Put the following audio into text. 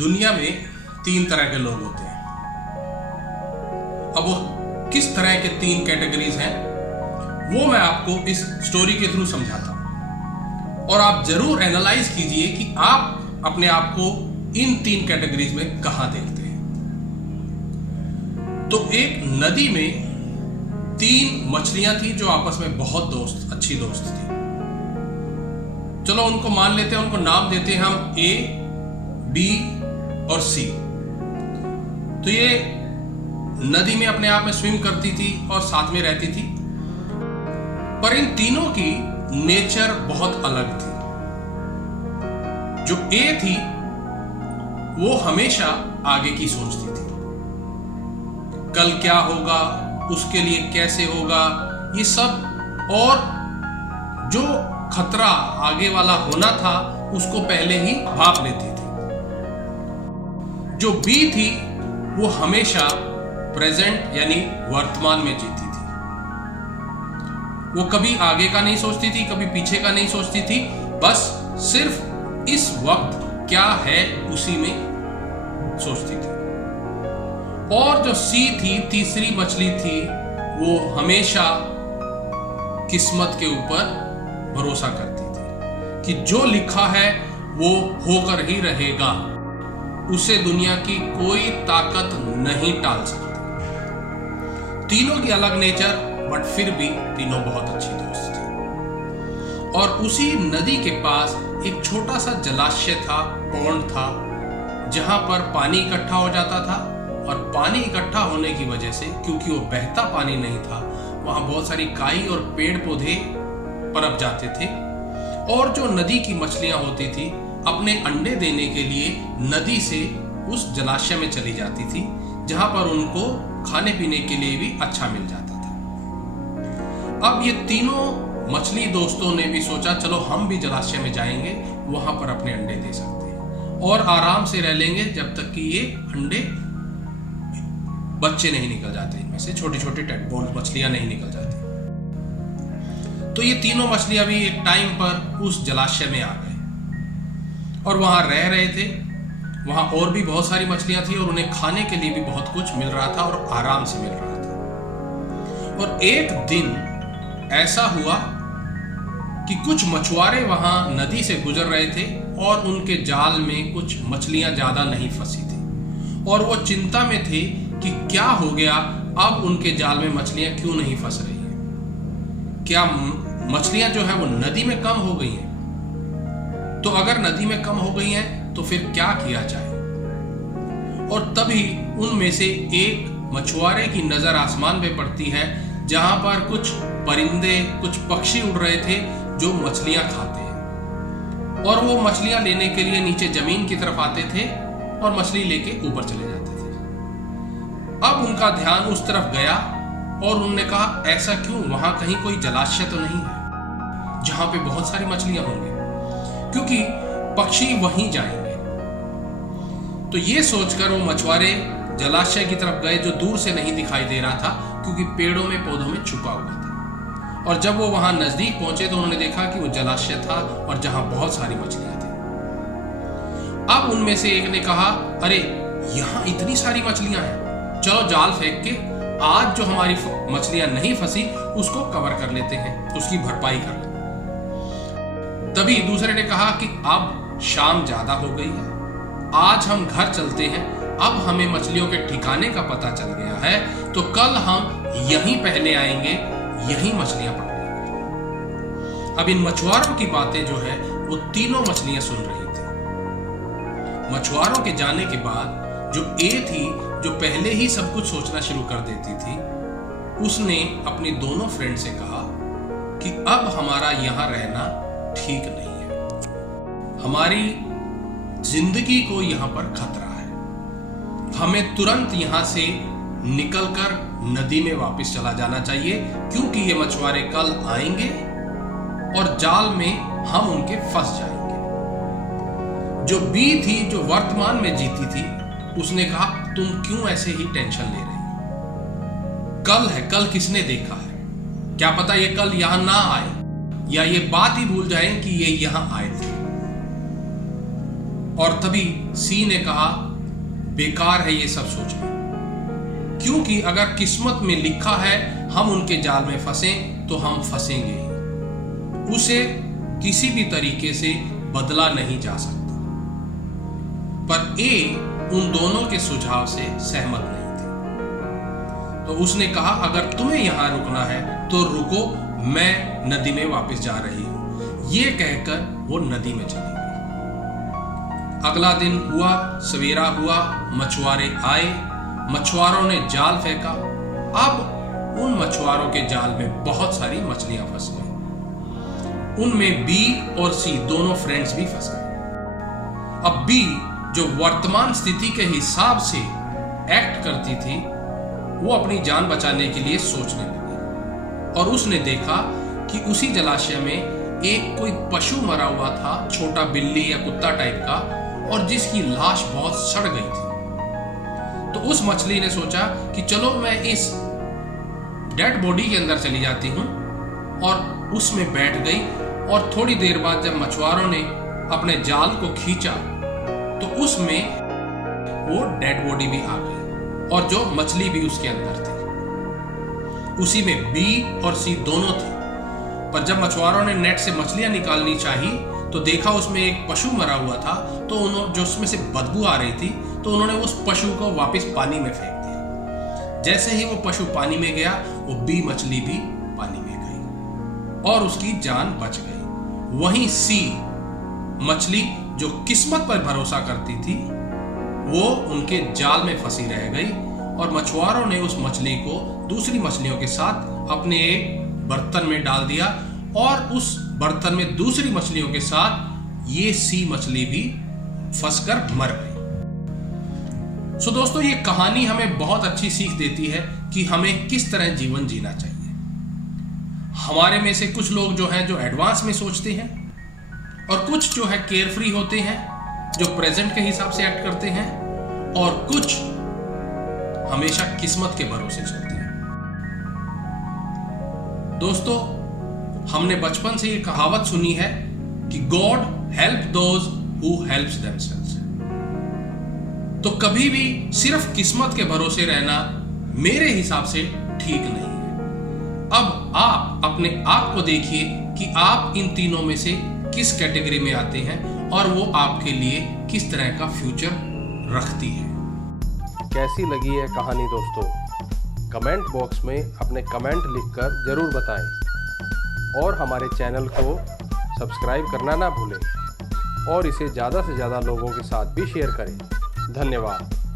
दुनिया में 3 तरह के लोग होते हैं। अब वो किस तरह के 3 कैटेगरीज हैं वो मैं आपको इस स्टोरी के थ्रू समझाता हूं, और आप जरूर एनालाइज कीजिए कि आप अपने आप को इन 3 कैटेगरीज में कहां देखते हैं। तो एक नदी में 3 मछलियां थी जो आपस में बहुत अच्छी दोस्त थी। चलो उनको मान लेते हैं, उनको नाम देते हैं हम A, B और C। तो ये नदी में अपने आप में स्विम करती थी और साथ में रहती थी, पर इन तीनों की नेचर बहुत अलग थी। जो A थी वो हमेशा आगे की सोचती थी, कल क्या होगा, उसके लिए कैसे होगा, ये सब, और जो खतरा आगे वाला होना था उसको पहले ही भाप लेती थी। जो B थी वो हमेशा प्रेजेंट यानी वर्तमान में जीती थी। वो कभी आगे का नहीं सोचती थी, कभी पीछे का नहीं सोचती थी, बस सिर्फ इस वक्त क्या है उसी में सोचती थी। और जो C थी, तीसरी मछली थी, वो हमेशा किस्मत के ऊपर भरोसा करती थी कि जो लिखा है वो होकर ही रहेगा, उसे दुनिया की कोई ताकत नहीं टाल सकती। तीनों की अलग नेचर, बट फिर भी तीनों बहुत अच्छी दोस्त थी। और उसी नदी के पास एक छोटा सा जलाशय था, पॉन्ड था, जहां पर पानी इकट्ठा हो जाता था। और पानी इकट्ठा होने की वजह से, क्योंकि वो बहता पानी नहीं था, वहां बहुत सारी काई और पेड़ पौधे पनप जाते थे। और जो नदी की मछलियां होती थी अपने अंडे देने के लिए नदी से उस जलाशय में चली जाती थी, जहां पर उनको खाने पीने के लिए भी अच्छा मिल जाता था। अब ये तीनों मछली दोस्तों ने भी सोचा, चलो हम भी जलाशय में जाएंगे, वहां पर अपने अंडे दे सकते हैं और आराम से रह लेंगे जब तक कि ये अंडे बच्चे नहीं निकल जाते, इनमें से छोटी छोटी टेडपोल मछलियां नहीं निकल जाती। तो ये तीनों मछलियां भी एक टाइम पर उस जलाशय में आ गए और वहां रह रहे थे। वहां और भी बहुत सारी मछलियां थी और उन्हें खाने के लिए भी बहुत कुछ मिल रहा था और आराम से मिल रहा था। और एक दिन ऐसा हुआ कि कुछ मछुआरे वहां नदी से गुजर रहे थे और उनके जाल में कुछ मछलियां ज्यादा नहीं फंसी थी, और वो चिंता में थे कि क्या हो गया, अब उनके जाल में मछलियां क्यों नहीं फंस रही हैं? क्या मछलियां जो है वो नदी में कम हो गई हैं? तो अगर नदी में कम हो गई हैं तो फिर क्या किया जाए? और तभी उनमें से एक मछुआरे की नजर आसमान पे पड़ती है, जहां पर कुछ परिंदे, कुछ पक्षी उड़ रहे थे जो मछलियां खाते हैं। और वो मछलियां लेने के लिए नीचे जमीन की तरफ आते थे और मछली लेके ऊपर चले जाते थे। अब उनका ध्यान उस तरफ गया और उन्होंने कहा, ऐसा क्यों, वहां कहीं कोई जलाशय तो नहीं है जहां पे बहुत सारी मछलियां होंगी, क्योंकि पक्षी वहीं जाएंगे। तो ये सोचकर वो मछुआरे जलाशय की तरफ गए, जो दूर से नहीं दिखाई दे रहा था क्योंकि पेड़ों में पौधों में छुपा हुआ था। और जब वो वहां नजदीक पहुंचे तो उन्होंने देखा कि वो जलाशय था और जहां बहुत सारी मछलियां थी। अब उनमें से एक ने कहा, अरे यहां इतनी सारी मछलियां हैं, चलो जाल फेंक के आज जो हमारी मछलियां नहीं फंसी उसको कवर कर लेते हैं, उसकी भरपाई कर लेते हैं। तभी दूसरे ने कहा कि अब शाम ज्यादा हो गई है, आज हम घर चलते हैं, अब हमें मछलियों के ठिकाने का पता चल गया है, तो कल हम यहीं पहले आएंगे, यहीं मछलियां पकड़ेंगे। अब इन मछुआरों की बातें जो है वो तीनों मछलियां सुन रही थी। मछुआरों के जाने के बाद जो A थी, जो पहले ही सब कुछ सोचना शुरू कर देती थी, उसने अपनी दोनों फ्रेंड से कहा कि अब हमारा यहां रहना ठीक नहीं है, हमारी जिंदगी को यहां पर खतरा है, हमें तुरंत यहां से निकलकर नदी में वापस चला जाना चाहिए, क्योंकि ये मछुआरे कल आएंगे और जाल में हम उनके फंस जाएंगे। जो B थी, जो वर्तमान में जीती थी, उसने कहा, तुम क्यों ऐसे ही टेंशन ले रही हो? कल है, कल किसने देखा है, क्या पता ये कल यहां ना आए, या ये बात ही भूल जाएं कि ये यहां आए थे। और तभी सी ने कहा, बेकार है ये सब सोचना, क्योंकि अगर किस्मत में लिखा है हम उनके जाल में फंसें तो हम फंसेंगे ही, उसे किसी भी तरीके से बदला नहीं जा सकता। पर ए उन दोनों के सुझाव से सहमत नहीं थी, तो उसने कहा, अगर तुम्हें यहां रुकना है तो रुको, मैं नदी में वापस जा रही हूं। ये कहकर वो नदी में चली गई। अगला दिन हुआ, सवेरा हुआ, मछुआरे आए, मछुआरों ने जाल फेंका। अब उन मछुआरों के जाल में बहुत सारी मछलियां फंस गई। उनमें बी और सी दोनों फ्रेंड्स भी फंस गए। अब बी जो वर्तमान स्थिति के हिसाब से एक्ट करती थी, वो अपनी जान बचाने के लिए सोचने लगी और उसने देखा कि उसी जलाशय में एक कोई पशु मरा हुआ था, छोटा बिल्ली या कुत्ता टाइप का, और जिसकी लाश बहुत सड़ गई थी। तो उस मछली ने सोचा कि चलो मैं इस डेड बॉडी के अंदर चली जाती हूं, और उसमें बैठ गई। और थोड़ी देर बाद जब मछुआरों ने अपने जाल को खींचा तो उसमें वो डेड बॉडी भी आ गई और जो मछली भी उसके अंदर थी। उसी में बी और सी दोनों थी। पर जब मछुआरों ने नेट से मछलियां निकालनी चाहिए तो देखा उसमें एक पशु मरा हुआ था, तो उन्होंने जो उसमें से बदबू आ रही थी, तो उन्होंने उस पशु को वापस पानी में फेंक दिया। जैसे ही वो पशु पानी में गया, वो बी मछली भी पानी में गई और उसकी जान बच गई। वहीं सी मछली जो किस्मत पर भरोसा करती थी, वो उनके जाल में फंसी रह गई और मछुआरों ने उस मछली को दूसरी मछलियों के साथ अपने एक बर्तन में डाल दिया और उस बर्तन में दूसरी मछलियों के साथ ये सी मछली भी फंसकर मर गई। सो दोस्तों, ये कहानी हमें बहुत अच्छी सीख देती है कि हमें किस तरह जीवन जीना चाहिए। हमारे में से कुछ लोग जो हैं जो एडवांस में सोचते हैं, और कुछ जो है केयरफ्री होते हैं, जो प्रेजेंट के हिसाब से एक्ट करते हैं, और कुछ हमेशा किस्मत के भरोसे चलते हैं। दोस्तों, हमने बचपन से ये कहावत सुनी है कि God help those who helps themselves. तो कभी भी सिर्फ किस्मत के भरोसे रहना मेरे हिसाब से ठीक नहीं है। अब आप अपने आप को देखिए कि आप इन तीनों में से किस कैटेगरी में आते हैं और वो आपके लिए किस तरह का फ्यूचर रखती है। कैसी लगी है कहानी दोस्तों? कमेंट बॉक्स में अपने कमेंट लिखकर जरूर बताएं और हमारे चैनल को सब्सक्राइब करना ना भूलें और इसे ज़्यादा से ज़्यादा लोगों के साथ भी शेयर करें। धन्यवाद।